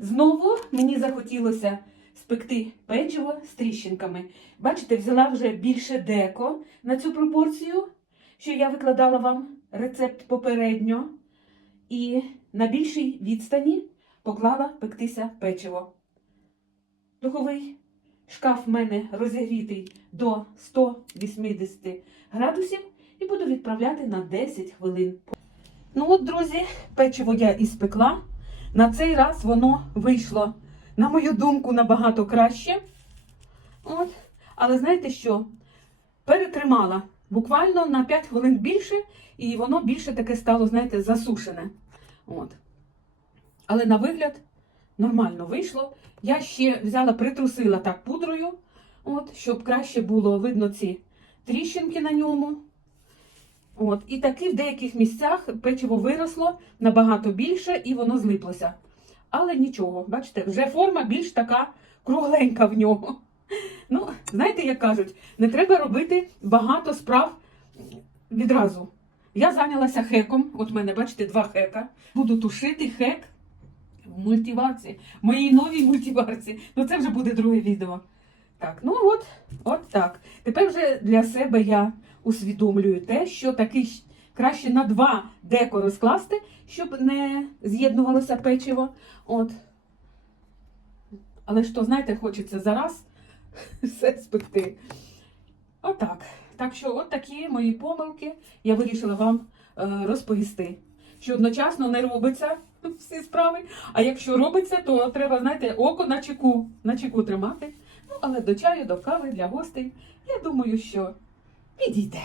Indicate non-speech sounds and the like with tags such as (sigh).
Знову мені захотілося спекти печиво з тріщинками. Бачите, взяла вже більше деко на цю пропорцію, що я викладала вам рецепт попередньо. І на більшій відстані поклала пектися печиво. Духовий шкаф в мене розігрітий до 180 градусів і буду відправляти на 10 хвилин. Ну от, друзі, печиво я іспекла. На цей раз воно вийшло, на мою думку, набагато краще. От. Але знаєте що? Перетримала буквально на 5 хвилин більше, і воно більше таке стало, знаєте, засушене. От. Але на вигляд нормально вийшло. Я ще взяла, притрусила так пудрою, от, щоб краще було видно ці тріщинки на ньому. От, і таки в деяких місцях печиво виросло набагато більше і воно злиплося. Але нічого, бачите, вже форма більш така кругленька в нього. Ну, знаєте, як кажуть, не треба робити багато справ відразу. Я зайнялася хеком. От мене, бачите, два хека. Буду тушити хек в мультиварці, в моїй новій мультиварці. Ну, це вже буде друге відео. Так, ну от, от так. Тепер вже для себе я усвідомлюю те, що таки краще на два деко розкласти, щоб не з'єднувалося печиво. От. Але то, знаєте, хочеться зараз (laughs) все спекти. Отак. Так що, от такі мої помилки я вирішила вам е, розповісти. Що одночасно не робиться (laughs) всі справи, а якщо робиться, то треба, знаєте, око на чеку, на чеку тримати. Але до чаю, до кави для гостей, я думаю, що підійде.